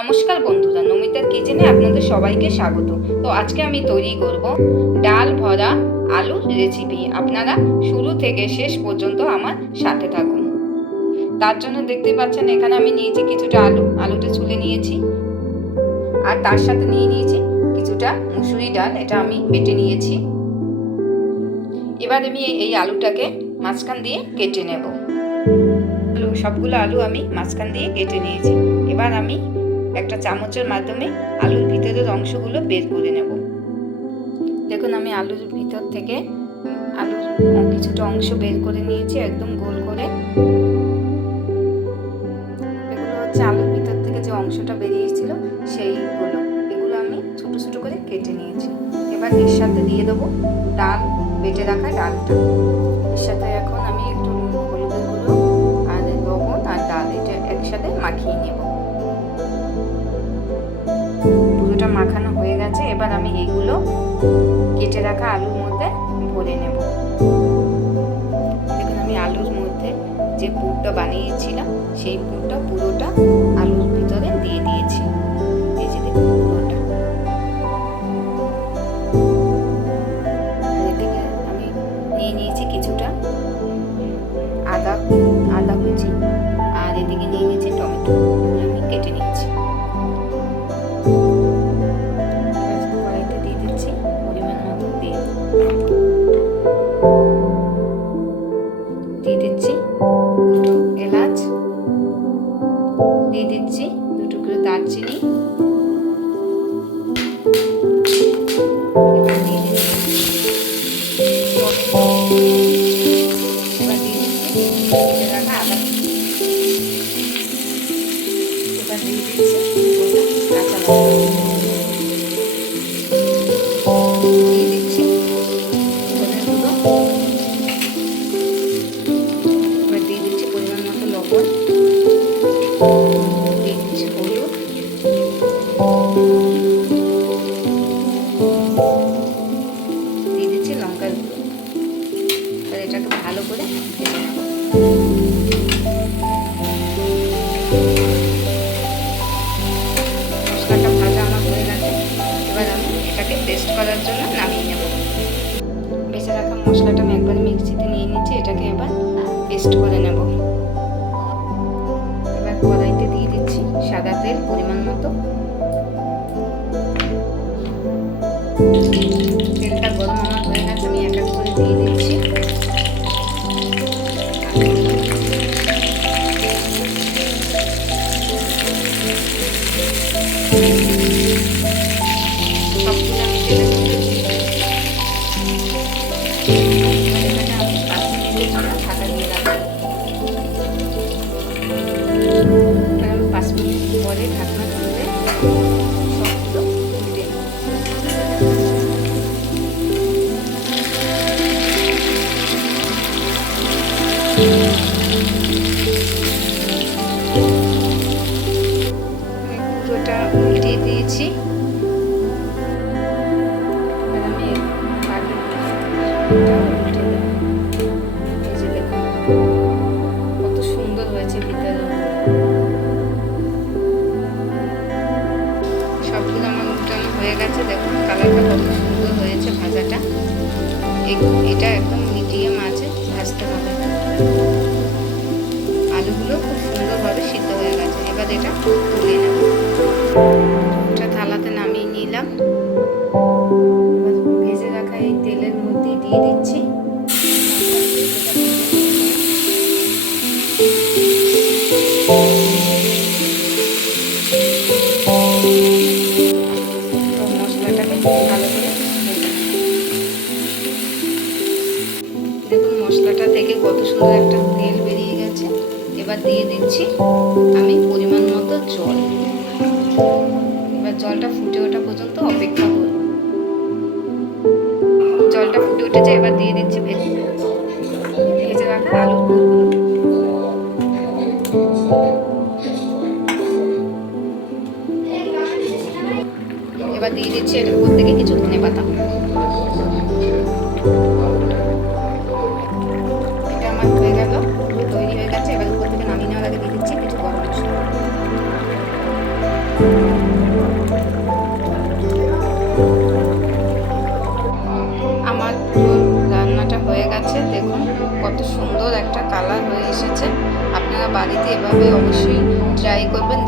নমস্কার বন্ধুরা, নমিতার কিচেনে আপনাদের সবাইকে স্বাগত। তো আজকে আমি তৈরি করব ডাল ভরা আলুর রেসিপি। আপনারা শুরু থেকে শেষ পর্যন্ত আমার সাথে থাকুন। তার জন্য দেখতে পাচ্ছেন এখানে আমি নিয়েছি কিছুটা আলুটা ছুলে নিয়েছি, আর তার সাথে নিয়েছি কিছুটা মুসুরি ডাল, এটা আমি বেটে নিয়েছি। এবার আমি এই আলুটাকে মাঝখান দিয়ে কেটে নেব। সবগুলো আলু আমি মাঝখান দিয়ে কেটে নিয়েছি। এবার আমি একটা চামচের মাধ্যমে আলুর ভিতরের অংশগুলো বের করে নেব। দেখুন, আমি আলুর ভিতর থেকে আলুর কিছুটা অংশ বের করে নিয়েছি, একদম গোল করে। এগুলো হচ্ছে আলুর ভিতর থেকে যে অংশটা বেরিয়েছিল সেইগুলো। এগুলো আমি ছোট ছোট করে কেটে নিয়েছি। এবার এর সাথে দিয়ে দেবো ডাল, বেটে রাখা ডালটা। এর সাথে এখন আমি একটু হলুদের গুঁড়ো আর লবণ আর ডাল এটা একসাথে মাখিয়ে নেব। পুরোটা মাখানো হয়ে গেছে। এবার আমি এইগুলো কেটে রাখা আলুর মধ্যে ভরে নেব। দেখুন, আমি আলুর মধ্যে যে পুরটা বানিয়েছিলাম সেই পুরটা পুরোটা আলুর ভিতরে দিয়ে দিয়েছি। এই যে দেখুন পুরোটা। এদিকে আমি নিয়ে নিয়েছি কিছুটা আদা কুচি, আর এদিকে নিয়ে নিয়েছি টমেটো, আমি কেটে নিয়েছি। কড়াইতে দিয়ে দিচ্ছি পরিমাণ মতো তেল, দিয়ে দিচ্ছি দুটো এলাচ, দিয়ে দিচ্ছি দুটো করে দারচিনি, এবার দিয়ে দিচ্ছি টমেটো, এবার দিয়ে দিচ্ছি কেটে রাখা আদা, এবার দিয়ে দিচ্ছি কাঁচা লঙ্কা, দিয়ে দিচ্ছি ধনে গুঁড়ো, এবার দিয়ে দিচ্ছি পরিমাণ মতো লবণ, দিয়ে দিচ্ছি হলুদ, দিয়ে দিচ্ছি লঙ্কার গুঁড়ো। এবার এটাকে ভালো করে ভেজে নেব। মশলাটা ভাজা আমার হয়ে গেছে। এবার আমি এটাকে পেস্ট করার জন্য নামিয়ে নেব। বেঁচে রাখা মশলাটা আমি একবার মিক্সিতে নিয়ে নিচ্ছি, এটাকে এবার পেস্ট করে নেব। এবার কড়াইতে দিয়ে দিচ্ছি সাদা তেল পরিমাণ মতো। তেলটা গরম আমার হয়ে গেছে, আমি এক এক করে দিয়ে দিচ্ছি। সবগুলো আমি তেলের মধ্যে দিয়ে দিচ্ছি। এটাকে আমি 5 মিনিটের জন্য ঢাকা দিয়ে রাখবো। আমি 5 মিনিট পরে ঢাকনা খুলে সবগুলো উল্টে নেব। পুরোটা উল্টে দিয়েছি। এবার আমি উল্টে দেব। এই যে দেখুন কত সুন্দর হয়েছে ভিতরে। সবগুলো আমার উল্টানো হয়ে গেছে। দেখুন কালারটা কত সুন্দর হয়েছে ভাজাটা। এটা একদম মিডিয়াম আঁচে ভাজতে হবে। আলুগুলো খুব সুন্দরভাবে সিদ্ধ হয়ে গেছে। এবার এটা তুলে নেব। এটা থালাতে নামিয়ে নিলাম। এবার ভেজে রাখা এই তেলের মধ্যে দিয়ে দিচ্ছি মশলাটাকে ভালো করে ভেজে নেব। দেখুন মশলাটা থেকে কত সুন্দর একটা তেল বেরিয়ে গেছে। এবার দিয়ে দিচ্ছি আমি পরিমাণ মতো জল। এবার জলটা ফুটে ওঠা পর্যন্ত অপেক্ষা করব। জলটা ফুটে উঠেছে, এবার দিয়ে দিচ্ছি ভেজে রাখা আলুগুলো। এবার দিয়ে দিচ্ছি এর উপর থেকে কিছু ধনেপাতা। এটা আমার হয়ে গেল, পুরো তৈরি হয়ে গেছে। এবার উপর থেকে নামিয়ে নেওয়ার আগে দিয়ে দিচ্ছি কিছু গরম মশলা। আমার পুরো রান্নাটা হয়ে গেছে। দেখুন কত সুন্দর একটা কালার হয়ে এসেছে। আপনারা বাড়িতে এভাবে অবশ্যই ট্রাই করবেন,